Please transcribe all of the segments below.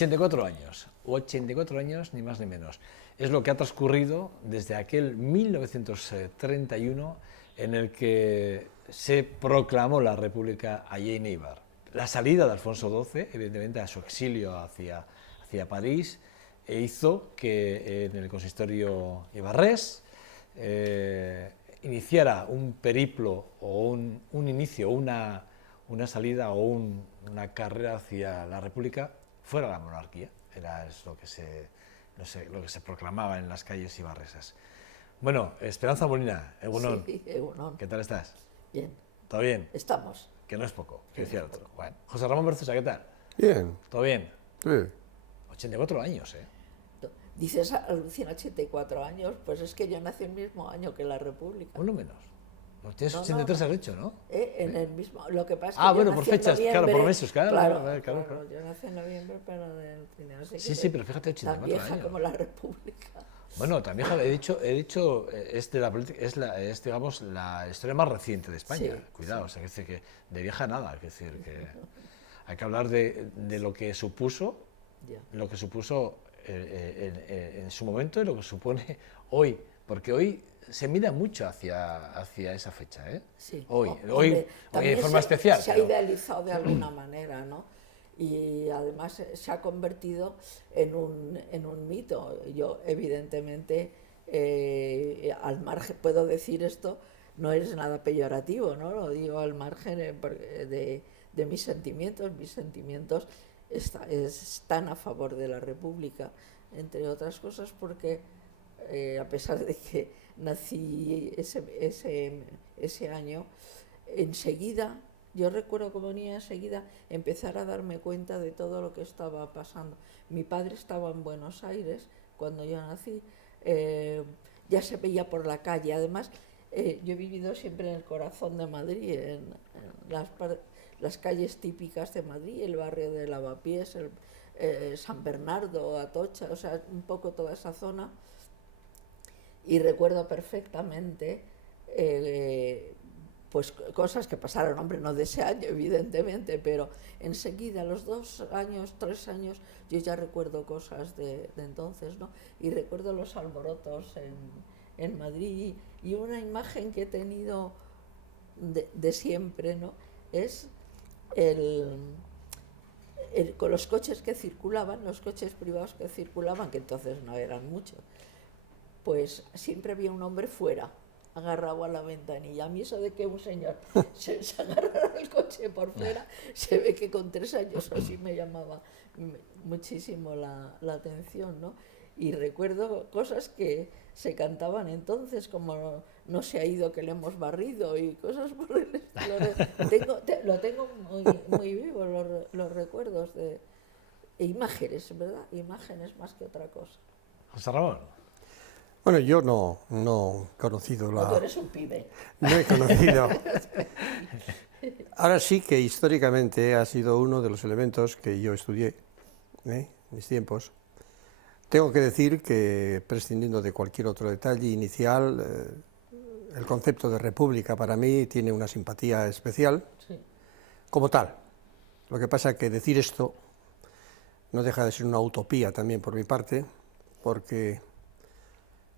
84 años, 84 años ni más ni menos. Es lo que ha transcurrido desde aquel 1931 en el que se proclamó la República allí en Eibar. La salida de Alfonso XII, evidentemente a su exilio hacia París, hizo que en el consistorio ibarrés iniciara un periplo o un inicio, una salida o una carrera hacia la República fuera de la monarquía. Es lo que se proclamaba en las calles ibarresas. Bueno, Esperanza Molina, Egunon. Sí, Egunon. ¿Qué tal estás? Bien. ¿Todo bien? Estamos. Que no es poco, que decía el otro. Bueno, José Ramón Berzosa, ¿qué tal? Bien. ¿Todo bien? Sí. 84 años, ¿eh? Dices, Lucina, 84 años, pues es que yo nací el mismo año que la República. Uno menos. No, tienes No, 83 no. has hecho, ¿no? En el mismo. Lo que pasa es que Ah, yo bueno, nací por en fechas, claro, noviembre. por meses, claro. Claro. Yo nací en noviembre, pero del primero. Sí, pero fíjate, 84 tan vieja años. como la República. Bueno, también he dicho es de la política, es digamos la historia más reciente de España. Sí, Cuidado, o sea, que de vieja nada, es decir, que hay que hablar de lo que supuso, Ya. lo que supuso en su momento y lo que supone hoy, porque hoy se mira mucho hacia esa fecha, ¿eh? Sí. Hoy Hombre, de forma especial. Se ha pero- idealizado de alguna manera, ¿no? Y además se ha convertido en un mito. Yo, evidentemente, al margen, puedo decir esto, no es nada peyorativo, ¿no? Lo digo al margen de mis sentimientos. Mis sentimientos están a favor de la República, entre otras cosas porque, a pesar de que nací ese año, enseguida, yo recuerdo como niña enseguida empezar a darme cuenta de todo lo que estaba pasando. Mi padre estaba en Buenos Aires cuando yo nací, ya se veía por la calle. Además, yo he vivido siempre en el corazón de Madrid, en las calles típicas de Madrid, el barrio de Lavapiés, San Bernardo, Atocha, o sea, un poco toda esa zona. Y recuerdo perfectamente pues cosas que pasaron, hombre, no de ese año, evidentemente, pero enseguida, a los 2 años, 3 años, yo ya recuerdo cosas de entonces, ¿no? Y recuerdo los alborotos en Madrid, y una imagen que he tenido de siempre, ¿no? Es con los coches que circulaban, los coches privados que circulaban, que entonces no eran muchos, pues siempre había un hombre fuera, agarrado a la ventanilla. A mí eso de que un señor se agarrara al coche por fuera, se ve que con 3 años así me llamaba muchísimo la atención, ¿no? Y recuerdo cosas que se cantaban entonces, como no se ha ido que le hemos barrido, y cosas por el estilo. Lo tengo muy vivo, los recuerdos de imágenes, ¿verdad? Imágenes más que otra cosa. José Ramón. Bueno, yo no he conocido Tú eres un pibe. No he conocido. Ahora sí que históricamente ha sido uno de los elementos que yo estudié en mis tiempos. Tengo que decir que, prescindiendo de cualquier otro detalle inicial, el concepto de república para mí tiene una simpatía especial, Sí. como tal. Lo que pasa es que decir esto no deja de ser una utopía también por mi parte, porque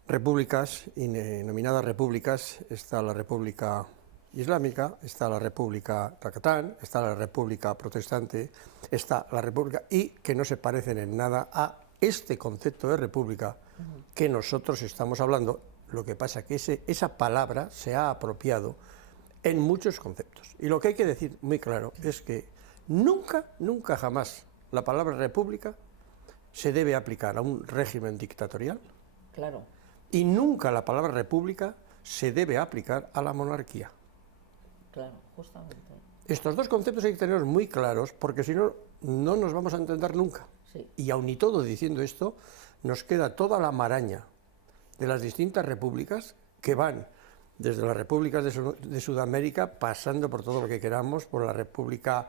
repúblicas, y denominadas repúblicas, está la República Islámica, está la República Tacatán, está la República Protestante, está la República, y que no se parecen en nada a este concepto de república que nosotros estamos hablando. Lo que pasa es que esa palabra se ha apropiado en muchos conceptos. Y lo que hay que decir muy claro es que nunca jamás la palabra república se debe aplicar a un régimen dictatorial. Claro. Y nunca la palabra república se debe aplicar a la monarquía. Claro, justamente. Estos dos conceptos hay que tenerlos muy claros, porque si no, no nos vamos a entender nunca. Sí. Y aun y todo diciendo esto, nos queda toda la maraña de las distintas repúblicas que van desde las repúblicas de Sudamérica, pasando por todo lo que queramos, por la República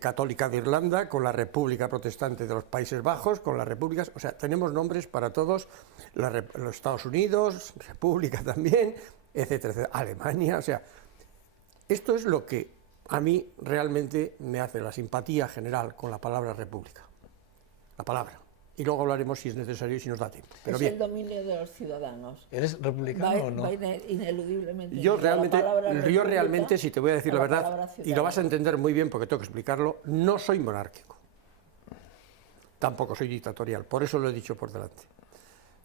Católica de Irlanda, con la República Protestante de los Países Bajos, con las repúblicas, o sea, tenemos nombres para todos, los Estados Unidos, República también, etcétera, etcétera, Alemania, o sea, esto es lo que a mí realmente me hace la simpatía general con la palabra república. la palabra. Y luego hablaremos si es necesario y si nos da tiempo. Pero es bien. el dominio de los ciudadanos. ¿Eres republicano o no? Va ineludiblemente. Yo la palabra realmente, república si te voy a decir a la verdad, palabra y lo vas a ciudadano. entender muy bien porque tengo que explicarlo, no soy monárquico. Tampoco soy dictatorial, por eso lo he dicho por delante.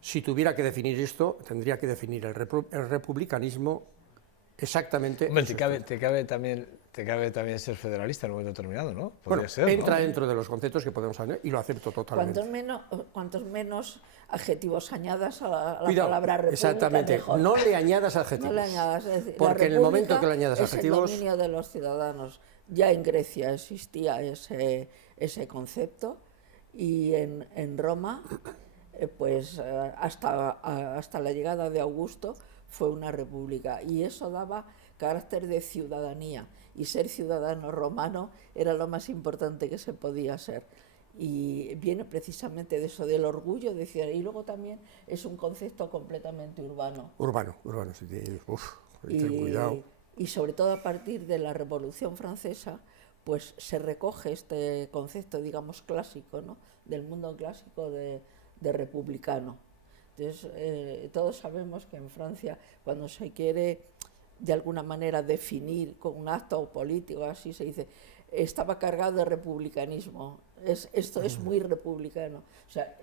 Si tuviera que definir esto, tendría que definir el republicanismo exactamente. Hombre, te cabe también ser federalista en un momento determinado, ¿no? Podría Bueno, ser, ¿no? entra dentro de los conceptos que podemos hablar y lo acepto totalmente. Cuantos menos adjetivos añadas a la Cuidado, palabra república, exactamente, mejor. no le añadas adjetivos. No le añadas, es decir, porque la en el momento república que le añadas adjetivos, es el dominio de los ciudadanos. Ya en Grecia existía ese concepto y en Roma, hasta la llegada de Augusto fue una república y eso daba carácter de ciudadanía y ser ciudadano romano era lo más importante que se podía ser. Y viene precisamente de eso, del orgullo de ciudadanía. Y luego también es un concepto completamente urbano. Urbano, sí, ten cuidado. Y sobre todo a partir de la Revolución Francesa, pues se recoge este concepto, digamos, clásico, ¿no? Del mundo clásico de republicano. Entonces, todos sabemos que en Francia, cuando se quiere de alguna manera definir con un acto político, así se dice, estaba cargado de republicanismo. Esto es muy republicano. O sea,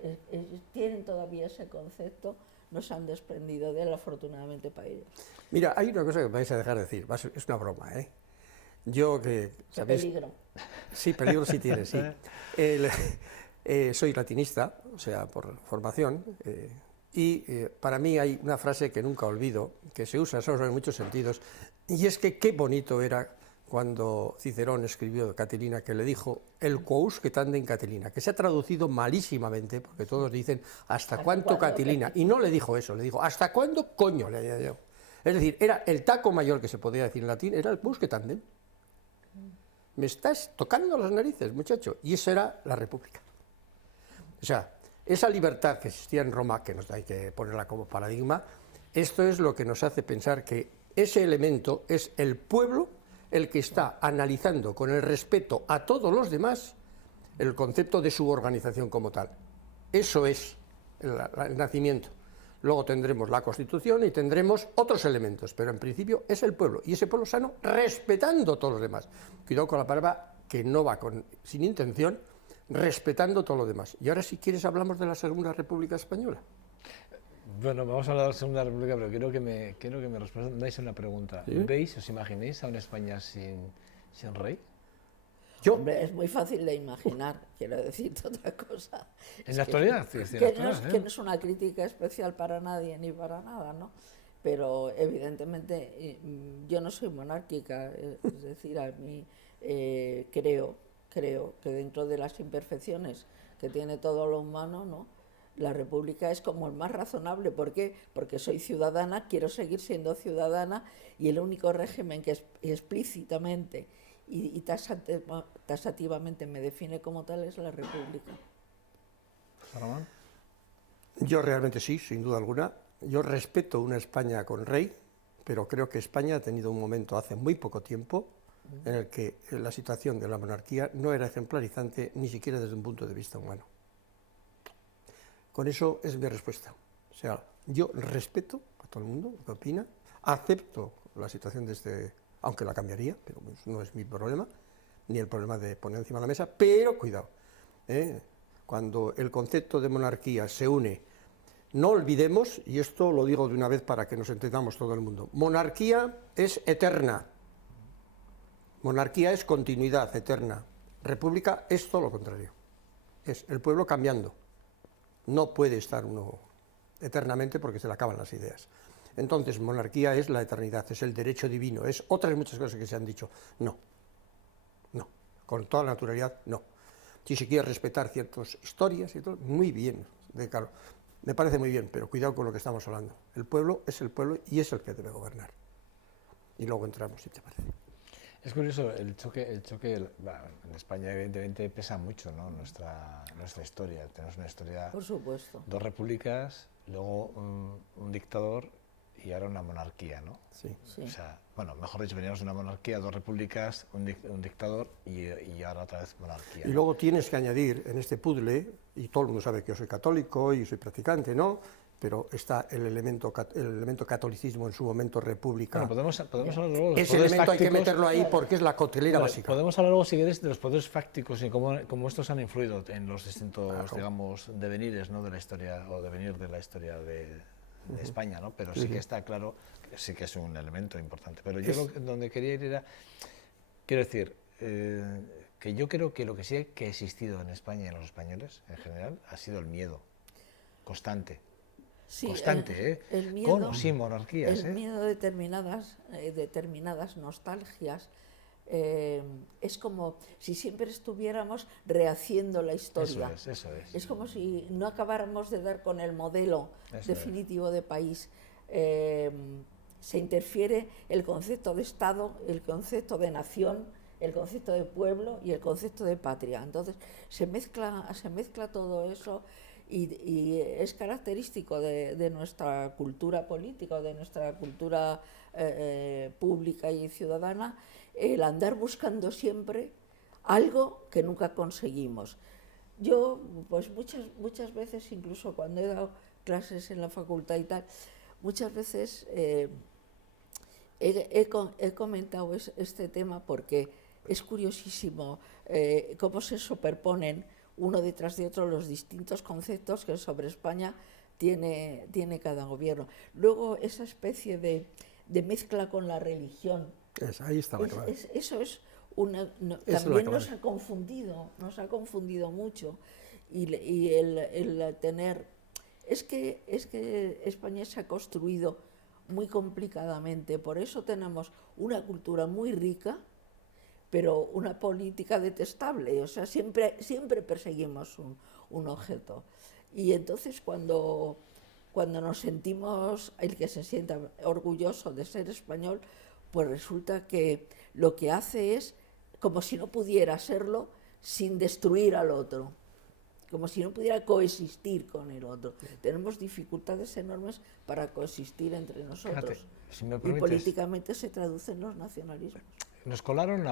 tienen todavía ese concepto, no se han desprendido de él, afortunadamente para ellos. Mira, hay una cosa que me vais a dejar de decir, es una broma, ¿eh? Yo que... ¿sabéis? Peligro. Sí, peligro sí tiene, sí. Soy latinista, o sea, por formación, y para mí hay una frase que nunca olvido, que se usa en muchos sentidos, y es que qué bonito era cuando Cicerón escribió de Catilina, que le dijo el quous que tandem Catilina, que se ha traducido malísimamente, porque todos dicen ¿hasta cuánto Catilina? Y no le dijo eso, le dijo ¿hasta cuándo coño? Le añadió. Es decir, era el taco mayor que se podía decir en latín, era el quous que tandem. Me estás tocando las narices, muchacho. Y eso era la República. O sea, esa libertad que existía en Roma, que nos hay que ponerla como paradigma, esto es lo que nos hace pensar que ese elemento es el pueblo el que está analizando con el respeto a todos los demás el concepto de su organización como tal. Eso es el nacimiento. Luego tendremos la Constitución y tendremos otros elementos, pero en principio es el pueblo, y ese pueblo sano respetando a todos los demás. Cuidado con la palabra que no va sin intención, respetando todo lo demás. Y ahora si quieres hablamos de la Segunda República Española. Bueno, vamos a hablar de la Segunda República, pero quiero que me respondáis a una pregunta. ¿Sí? ¿Veis, os imagináis a una España sin rey? Yo. Hombre, es muy fácil de imaginar, quiero decirte otra cosa. En la actualidad, que no es una crítica especial para nadie ni para nada, ¿no? Pero evidentemente yo no soy monárquica, es decir, a mí creo que dentro de las imperfecciones que tiene todo lo humano, ¿no? La república es como el más razonable. ¿Por qué? Porque soy ciudadana, quiero seguir siendo ciudadana y el único régimen que explícitamente y tasativamente me define como tal es la república. ¿Ramón? Yo realmente sí, sin duda alguna. Yo respeto una España con rey, pero creo que España ha tenido un momento hace muy poco tiempo en el que la situación de la monarquía no era ejemplarizante ni siquiera desde un punto de vista humano. Con eso es mi respuesta. O sea, yo respeto a todo el mundo lo que opina, acepto la situación de aunque la cambiaría, pero no es mi problema, ni el problema de poner encima de la mesa, pero cuidado, cuando el concepto de monarquía se une, no olvidemos, y esto lo digo de una vez para que nos entendamos todo el mundo, monarquía es eterna, monarquía es continuidad eterna, república es todo lo contrario, es el pueblo cambiando. No puede estar uno eternamente porque se le acaban las ideas. Entonces, monarquía es la eternidad, es el derecho divino, es otras muchas cosas que se han dicho. No, con toda la naturalidad, no. Si se quiere respetar ciertas historias y todo, muy bien, claro, me parece muy bien, pero cuidado con lo que estamos hablando. El pueblo es el pueblo y es el que debe gobernar. Y luego entramos, si te parece. Es curioso, el choque en España evidentemente pesa mucho, ¿no? nuestra historia. Tenemos una historia, por supuesto, 2 repúblicas, luego un dictador y ahora una monarquía, ¿no? Sí. Sí. O sea, bueno, mejor dicho, veníamos de una monarquía, 2 repúblicas, un dictador y ahora otra vez monarquía. Y luego tienes que añadir en este puzzle, y todo el mundo sabe que yo soy católico y soy practicante, ¿no? Pero está el elemento catolicismo en su momento república. Bueno, podemos hablar luego de los Ese poderes elemento hay que fácticos. meterlo ahí porque es la coctelera Vale, básica. podemos hablar luego, si quieres, de los poderes fácticos y cómo estos han influido en los distintos, digamos, devenires, ¿no? De la historia, o devenir de la historia de España, ¿no? Pero sí que está claro, que sí que es un elemento importante. Pero yo donde quería ir era, quiero decir, que yo creo que lo que sí que ha existido en España y en los españoles, en general, ha sido el miedo constante. Sí, Constante, el miedo, con o sin monarquías. el miedo a determinadas nostalgias. Es como si siempre estuviéramos rehaciendo la historia. Eso es. Es como si no acabáramos de dar con el modelo definitivo de país. Se interfiere el concepto de Estado, el concepto de nación, el concepto de pueblo y el concepto de patria. Entonces se mezcla todo eso. Y es característico de nuestra cultura política, de nuestra cultura pública y ciudadana, el andar buscando siempre algo que nunca conseguimos. Yo, pues muchas veces, incluso cuando he dado clases en la facultad y tal, muchas veces he comentado este tema porque es curiosísimo cómo se superponen uno detrás de otro los distintos conceptos que sobre España tiene cada gobierno. Luego esa especie de mezcla con la religión. Ahí está la clave. Eso es también nos ha confundido mucho. Y el tener... Es que España se ha construido muy complicadamente, por eso tenemos una cultura muy rica, pero una política detestable, o sea, siempre perseguimos un objeto. Y entonces cuando nos sentimos, el que se sienta orgulloso de ser español, pues resulta que lo que hace es como si no pudiera serlo sin destruir al otro, como si no pudiera coexistir con el otro. Tenemos dificultades enormes para coexistir entre nosotros. Fíjate, si me y permites, políticamente se traducen los nacionalismos. Nos colaron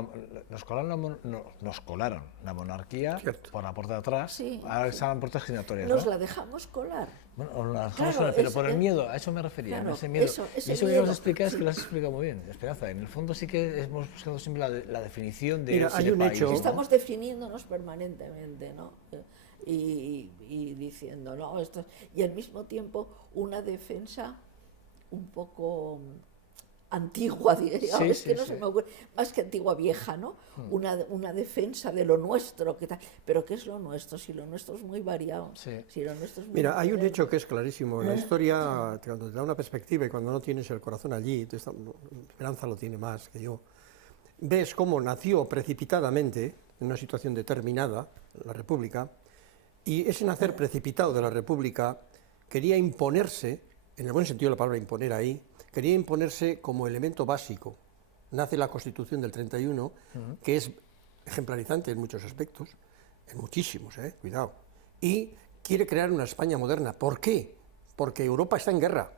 la monarquía por la puerta de atrás, Sí, ahora estaban puertas giratorias, Nos ¿no? la dejamos colar. Bueno, nos la dejamos Claro, colar, pero por el miedo, a eso me refería, claro, ese miedo. ese Y eso que miedo, vamos a explicar es que lo has explicado muy bien, Esperanza. En el fondo sí que hemos buscado siempre la definición de Mira, ese hay un país, hecho- ¿no? Estamos definiéndonos permanentemente, ¿no? Y diciendo, no, esto... Y al mismo tiempo una defensa un poco antigua, diría, Sí, es que sí, no sí. se me ocurre, más que antigua, vieja, ¿no? Una defensa de lo nuestro, ¿qué tal? Pero ¿qué es lo nuestro? Si lo nuestro es muy variado, Sí. si lo nuestro es muy Mira, hay un diferente. hecho que es clarísimo. En la historia, cuando te da una perspectiva y cuando no tienes el corazón allí, Esperanza lo tiene más que yo, ves cómo nació precipitadamente, en una situación determinada, la República, y ese nacer precipitado de la República quería imponerse, en el buen sentido de la palabra imponer ahí, quería imponerse como elemento básico. Nace la Constitución del 31, que es ejemplarizante en muchos aspectos, en muchísimos, cuidado, y quiere crear una España moderna. ¿Por qué? Porque Europa está en guerra.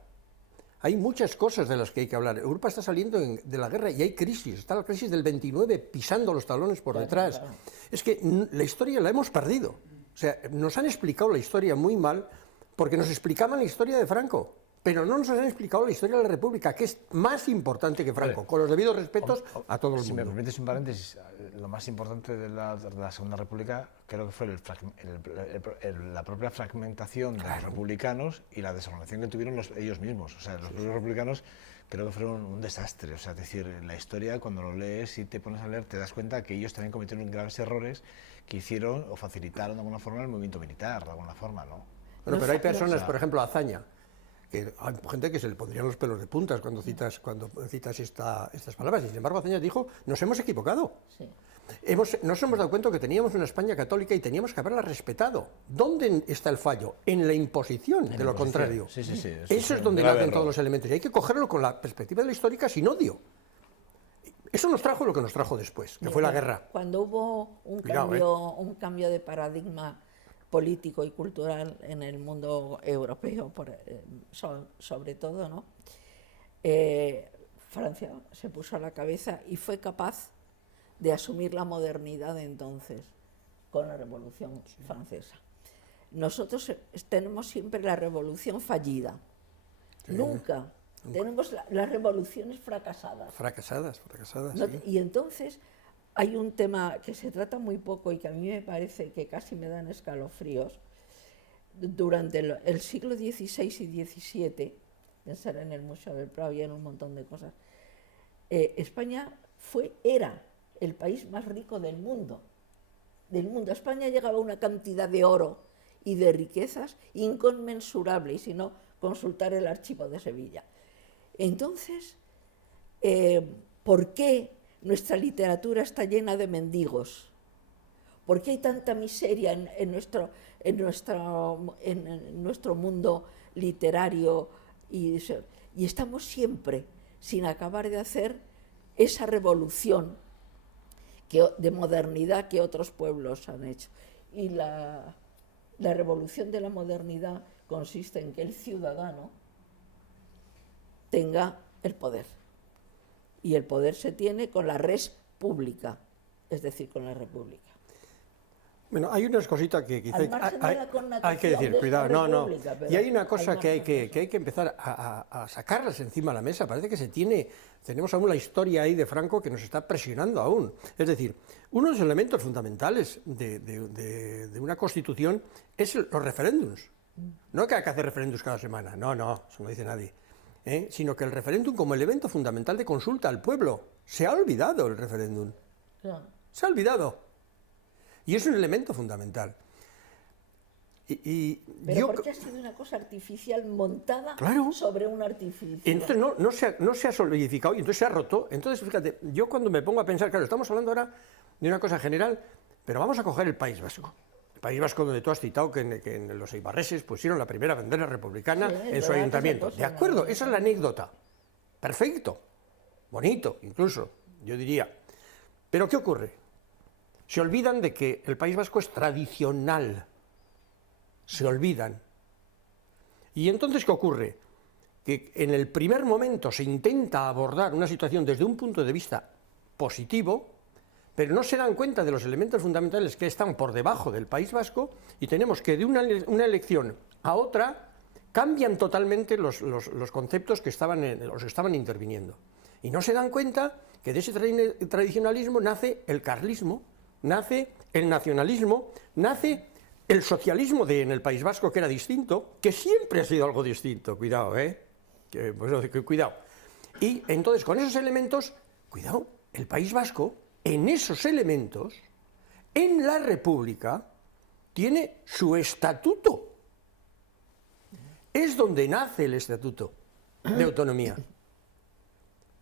Hay muchas cosas de las que hay que hablar. Europa está saliendo de la guerra y hay crisis. Está la crisis del 29 pisando los talones por detrás. Claro. Es que la historia la hemos perdido. O sea, nos han explicado la historia muy mal porque nos explicaban la historia de Franco, pero no nos han explicado la historia de la República, que es más importante que Franco, Vale. con los debidos respetos a todo el Si me mundo. permites un paréntesis, lo más importante de la Segunda República creo que fue la propia fragmentación de los republicanos y la desorganización que tuvieron ellos mismos. O sea, los propios republicanos creo que fueron un desastre. O sea, es decir, la historia, cuando lo lees y te pones a leer, te das cuenta que ellos también cometieron graves errores que hicieron o facilitaron de alguna forma el movimiento militar, de alguna forma, ¿no? Bueno, pero hay personas, por ejemplo, Azaña, que hay gente que se le pondrían los pelos de puntas cuando citas estas palabras, y sin embargo Azaña dijo, nos hemos equivocado. Sí. Nos hemos dado cuenta que teníamos una España católica y teníamos que haberla respetado. ¿Dónde está el fallo? En la imposición, de lo contrario. Sí, sí, sí. Eso es donde nacen todos los elementos. Y hay que cogerlo con la perspectiva de la histórica sin odio. Eso nos trajo lo que nos trajo después, que fue la guerra. Cuando hubo un cambio de paradigma político y cultural en el mundo europeo, sobre todo, ¿no? Francia se puso a la cabeza y fue capaz de asumir la modernidad de entonces con la Revolución Francesa. Nosotros tenemos siempre la revolución fallida, nunca. Tenemos las revoluciones fracasadas. Fracasadas, ¿No? sí. Y entonces hay un tema que se trata muy poco y que a mí me parece que casi me dan escalofríos. Durante el siglo XVI y XVII, pensar en el Museo del Prado y en un montón de cosas, España era el país más rico del mundo. A España llegaba una cantidad de oro y de riquezas inconmensurable, y si no, consultar el archivo de Sevilla. Entonces, ¿por qué nuestra literatura está llena de mendigos? ¿Por qué hay tanta miseria en nuestro mundo literario? Y estamos siempre sin acabar de hacer esa revolución de modernidad que otros pueblos han hecho. Y la revolución de la modernidad consiste en que el ciudadano tenga el poder. Y el poder se tiene con la res pública, es decir, con la república. Bueno, hay unas cositas que quizá hay que decir, de cuidado, no. Y hay una cosa hay que hay que empezar a sacarlas encima de la mesa. Parece que tenemos aún la historia ahí de Franco que nos está presionando aún. Es decir, uno de los elementos fundamentales de una constitución es los referéndums. No que hay que hacer referéndums cada semana, no, eso no dice nadie. Sino que el referéndum como elemento fundamental de consulta al pueblo. Se ha olvidado el referéndum. Claro. Se ha olvidado. Y es un elemento fundamental. Pero porque ha sido una cosa artificial montada sobre un artificio. Entonces no se ha solidificado y entonces se ha roto. Entonces, fíjate, yo cuando me pongo a pensar, claro, estamos hablando ahora de una cosa general, pero vamos a coger el País Vasco. El País Vasco donde tú has citado que en los eibarreses pusieron la primera bandera republicana en su ayuntamiento. De acuerdo, esa es la anécdota. Perfecto. Bonito, incluso, yo diría. Pero ¿qué ocurre? Se olvidan de que el País Vasco es tradicional. Se olvidan. Y entonces, ¿qué ocurre? Que en el primer momento se intenta abordar una situación desde un punto de vista positivo, pero no se dan cuenta de los elementos fundamentales que están por debajo del País Vasco, y tenemos que de una elección a otra cambian totalmente los conceptos que estaban interviniendo. Y no se dan cuenta que de ese tradicionalismo nace el carlismo, nace el nacionalismo, nace el socialismo en el País Vasco, que era distinto, que siempre ha sido algo distinto, cuidado, cuidado. Y entonces, con esos elementos, cuidado, el País Vasco, en esos elementos, en la República, tiene su estatuto. Es donde nace el estatuto de autonomía.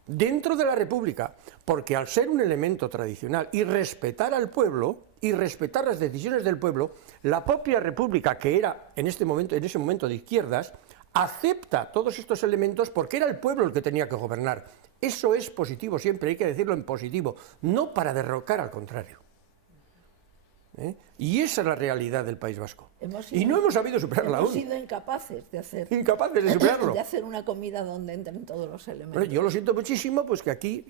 Dentro de la República, porque al ser un elemento tradicional y respetar al pueblo y respetar las decisiones del pueblo, la propia República, que era en ese momento de izquierdas, acepta todos estos elementos porque era el pueblo el que tenía que gobernar. Eso es positivo, siempre hay que decirlo en positivo, no para derrocar, al contrario. Y esa es la realidad del País Vasco. Y no hemos sabido superarla aún. Hemos sido incapaces de hacer... Incapaces de superarlo. De hacer una comida donde entren todos los elementos. Bueno, yo lo siento muchísimo, pues que aquí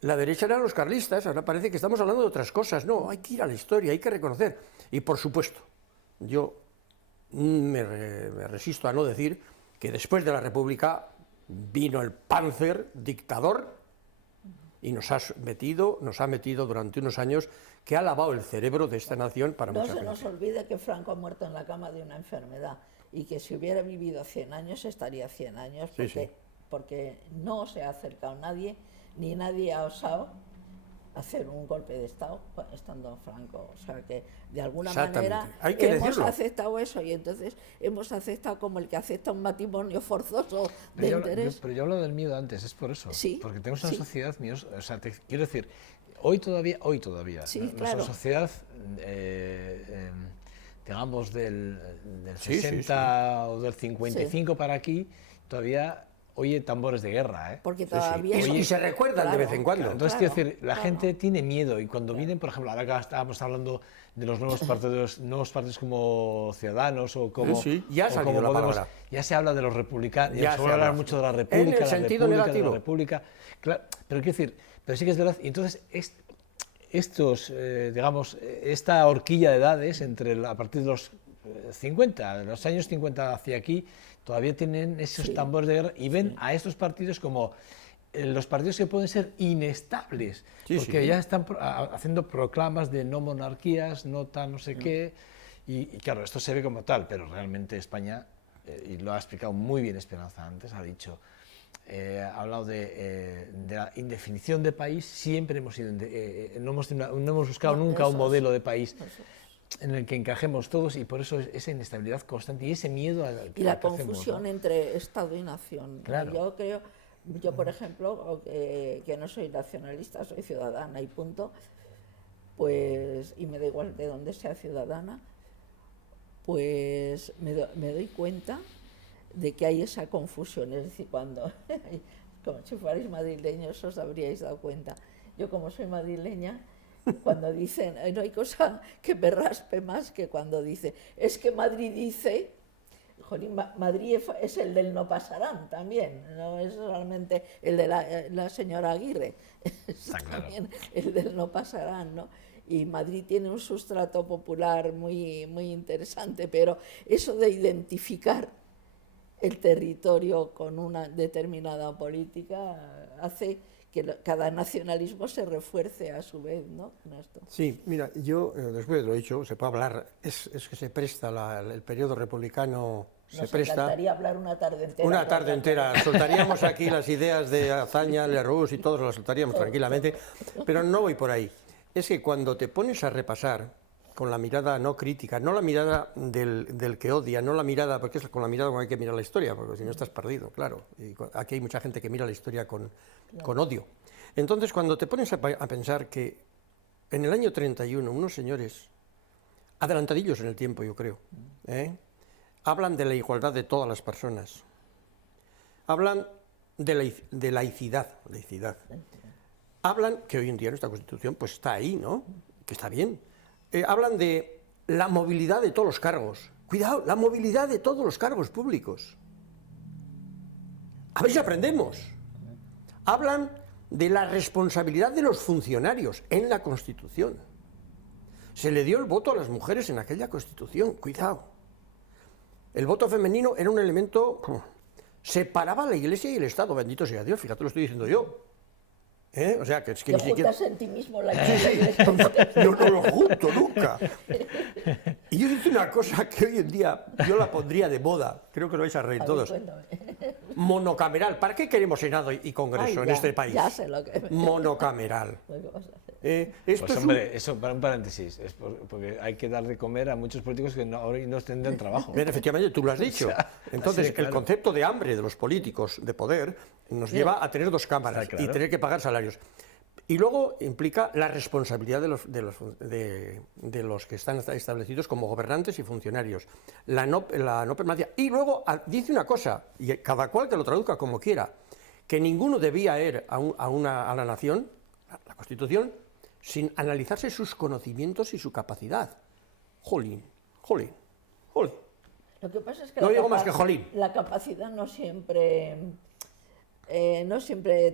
la derecha eran los carlistas, ahora parece que estamos hablando de otras cosas. No, hay que ir a la historia, hay que reconocer. Y por supuesto, yo me resisto a no decir que después de la República vino el Panzer dictador y nos ha metido durante unos años que ha lavado el cerebro de esta nación para mucha gente. No se nos olvide que Franco ha muerto en la cama de una enfermedad y que si hubiera vivido 100 años estaría 100 años porque no se ha acercado nadie, ni nadie ha osado hacer un golpe de Estado estando Franco. O sea que de alguna manera hemos aceptado eso, y entonces hemos aceptado como el que acepta un matrimonio forzoso de interés. Pero yo hablo del miedo antes, es por eso. Sí, porque tenemos una sociedad miedosa. O sea, quiero decir, hoy todavía nuestra sociedad, digamos del 60 o del 55 para aquí, todavía oye tambores de guerra, ¿eh? Porque Sí, todavía... sí. Y se recuerdan de vez en cuando. Entonces, claro, quiero decir, la claro. gente tiene miedo y cuando vienen, por ejemplo, ahora que estábamos hablando de los nuevos partidos como Ciudadanos o como, Sí, ya ha o salido como la Podemos, palabra. ya se habla de los republicanos, Ya ya se se suele hablar habla. mucho de la En el República, sentido de negativo. la República, claro, pero quiero decir, pero sí que es verdad, y entonces estos, digamos, esta horquilla de edades a partir de los 50, de los años 50 hacia aquí, todavía tienen esos Sí. tambores de guerra y ven a estos partidos como los partidos que pueden ser inestables, Sí, porque sí. ya están haciendo proclamas de no monarquías, no tal, no sé qué, y claro, esto se ve como tal, pero realmente España, y lo ha explicado muy bien Esperanza antes, ha dicho, ha hablado de la indefinición de país, siempre hemos ido, no hemos buscado No, nunca un eso es. modelo de país Eso es. en el que encajemos todos y por eso esa inestabilidad constante y ese miedo al Y la al que hacemos, confusión ¿no? entre Estado y nación. Claro. Yo por ejemplo, que no soy nacionalista, soy ciudadana y punto, pues, y me da igual de dónde sea ciudadana, pues me doy cuenta de que hay esa confusión. Es decir, cuando, como si fuerais madrileños os habríais dado cuenta. Yo como soy madrileña, cuando dicen, no hay cosa que me raspe más que cuando dice, es que Madrid dice, jolín, Madrid es el del no pasarán también, no es solamente el de la señora Aguirre, es claro. también el del no pasarán, ¿no? Y Madrid tiene un sustrato popular muy, muy interesante, pero eso de identificar el territorio con una determinada política hace que cada nacionalismo se refuerce a su vez, ¿no? En esto. Sí, mira, yo después de lo dicho, se puede hablar, es que se presta, el periodo republicano se Nos presta. encantaría hablar una tarde entera. Una tarde entera, soltaríamos aquí las ideas de Azaña, Lerroux y todos las soltaríamos tranquilamente, pero no voy por ahí. Es que cuando te pones a repasar con la mirada no crítica, no la mirada del que odia, no la mirada, porque es con la mirada como hay que mirar la historia, porque si no estás perdido, claro. Y aquí hay mucha gente que mira la historia con odio. Entonces, cuando te pones a pensar que en el año 31 unos señores, adelantadillos en el tiempo yo creo, hablan de la igualdad de todas las personas, hablan de laicidad, hablan, que hoy en día nuestra Constitución pues está ahí, ¿no?, que está bien, hablan de la movilidad de todos los cargos, cuidado, la movilidad de todos los cargos públicos, a ver si aprendemos, hablan de la responsabilidad de los funcionarios en la Constitución, se le dio el voto a las mujeres en aquella Constitución, cuidado. El voto femenino era un elemento, separaba la Iglesia y el Estado, bendito sea Dios, fíjate, lo estoy diciendo yo. O sea, que es que ¿Te ni siquiera... juntas en ti mismo la Yo no lo junto nunca. Y yo hice una cosa que hoy en día yo la pondría de moda, creo que lo vais a reír todos. Monocameral. ¿Para qué queremos Senado y Congreso en este país? Ya sé lo que... Monocameral. Pues hombre, eso para un paréntesis, es porque hay que dar de comer a muchos políticos que ahora no tendrán trabajo. Bien, efectivamente, tú lo has dicho. O sea, entonces, así de claro. el concepto de hambre de los políticos de poder nos lleva a tener dos cámaras Está claro. y tener que pagar salarios. Y luego implica la responsabilidad de los que están establecidos como gobernantes y funcionarios, la no permanencia. Y luego dice una cosa, y cada cual que lo traduzca como quiera, que ninguno debía ir a la nación, la Constitución, sin analizarse sus conocimientos y su capacidad. Jolín. Lo que pasa es que No digo más que jolín. la capacidad no siempre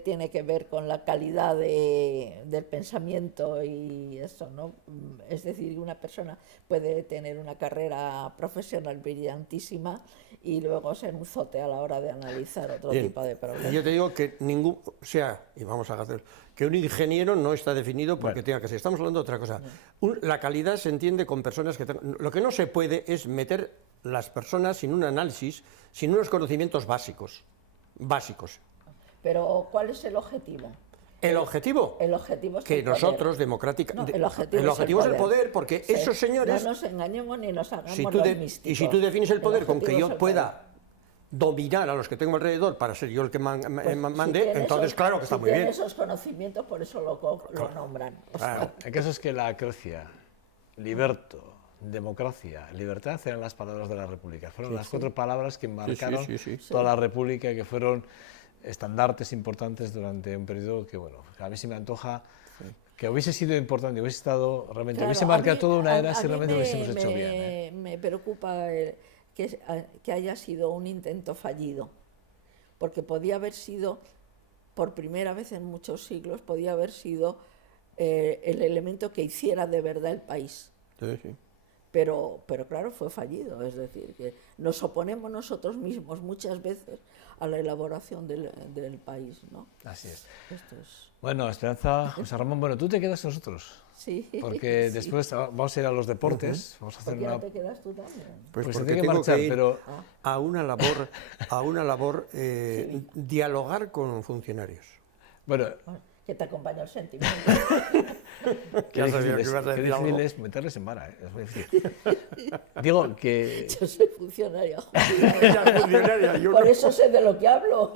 tiene que ver con la calidad del pensamiento y eso, ¿no? Es decir, una persona puede tener una carrera profesional brillantísima y luego ser un zote a la hora de analizar otro Bien. tipo de problemas. Yo te digo que y vamos a hacer, que un ingeniero no está definido porque tenga que ser. Estamos hablando de otra cosa. La calidad se entiende con personas que... Lo que no se puede es meter las personas sin un análisis, sin unos conocimientos básicos. Pero ¿cuál es el objetivo? ¿El objetivo? El objetivo es que el poder. nosotros, democráticamente... No, el objetivo es el poder, porque Sí. esos señores... No nos engañemos ni nos hagamos Y los místicos. si tú defines el poder con que objetivo es yo el pueda dominar a los que tengo alrededor para ser yo el que Pues, mande, si tiene entonces claro que está muy bien. Si tiene esos conocimientos, por eso lo nombran. O sea, Claro. El caso es que la Crecia, liberto, democracia, libertad eran las palabras de la República. Fueron Sí, las sí. 4 palabras que marcaron sí. toda la República y que fueron estandartes importantes durante un periodo que, bueno, a mí se me antoja que hubiese sido importante, hubiese estado realmente, Claro, hubiese a marcado mí- toda una era a si mí realmente lo hubiésemos hecho me- bien. ¿eh? Me preocupa que haya sido un intento fallido, porque podía haber sido, por primera vez en muchos siglos, podía haber sido el elemento que hiciera de verdad el país. Sí, sí. Pero claro, fue fallido, es decir, que nos oponemos nosotros mismos muchas veces a la elaboración del país, ¿no? Así es. Esto es... Bueno, Esperanza, José Ramón, bueno, tú te quedas con nosotros, Sí. porque sí. después vamos a ir a los deportes, vamos a hacer ¿Por qué una... no te quedas tú también? Pues se porque tiene que tengo marchar, ir pero... a una labor, dialogar con funcionarios. Bueno, Bueno, que te acompaña el sentimiento. Ya sabía que ibas a qué decir difícil algo. es meterles en vara, es muy difícil. Digo que... Yo soy funcionaria Ya, funcionaria, yo Por no. eso sé de lo que hablo.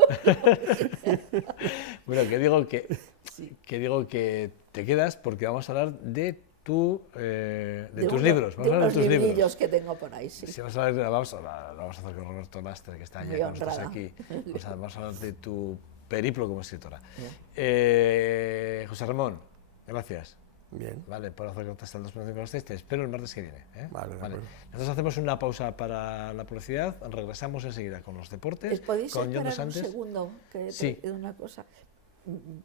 Bueno, que digo que te quedas porque vamos a hablar de tus libros. Vamos De a hablar unos de tus libros. librillos que tengo por ahí, sí. Sí, vamos a hacer con Roberto Lastre, que está Muy ya con nosotros honrada. aquí. Vamos a hablar de tu periplo como escritora. José Ramón, gracias. Bien. Vale, por hacer hasta el 2026. Te espero el martes que viene. ¿eh? Vale, de acuerdo. Nosotros hacemos una pausa para la publicidad, regresamos enseguida con los deportes. ¿Podéis con John esperar Dos un Santos. segundo? Que Sí. te una cosa.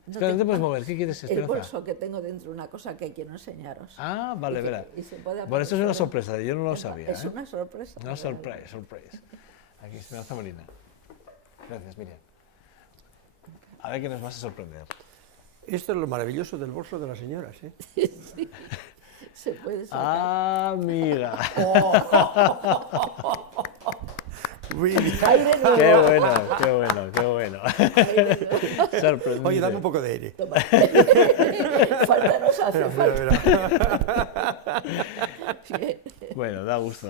Espera, no te puedes mover. ¿Qué quieres, El Esperanza? bolso que tengo dentro, una cosa que quiero enseñaros. Ah, vale, Y que- verá. y se puede Bueno, esto es una aparecer. sorpresa, yo no lo sabía. Es ¿eh? una sorpresa. Una sorpresa. Aquí Esperanza Molina. Gracias, Miriam. A ver qué nos vas a sorprender. Esto es lo maravilloso del bolso de las señoras, ¿eh? Se puede sacar. Ah, amiga. Uy, Aire nuevo. Qué bueno. Sorprendente. Oye, dame un poco de aire. Toma. Falta nos hace, falta. Mira. Bueno, da gusto.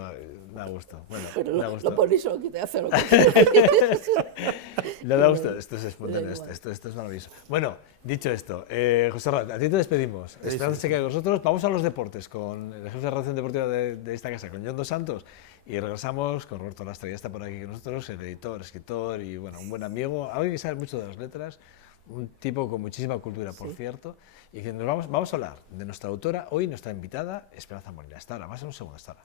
Bueno, Pero da lo gusto. ponéis lo que te hace lo que quieres. Le da gusto, esto es espontáneo, Da igual. esto es maravilloso. Bueno, dicho esto, José Ramón, a ti te despedimos. Esperanza sí. se queda con nosotros. Vamos a los deportes con el jefe de redacción deportiva de esta casa, con John Dos Santos, y regresamos con Roberto Lastra, ya está por aquí con nosotros, el editor, escritor y bueno, un buen amigo, alguien que sabe mucho de las letras, un tipo con muchísima cultura, por cierto, y que nos vamos a hablar de nuestra autora, hoy nuestra invitada, Esperanza Molina. Hasta ahora, más en un segundo, hasta ahora.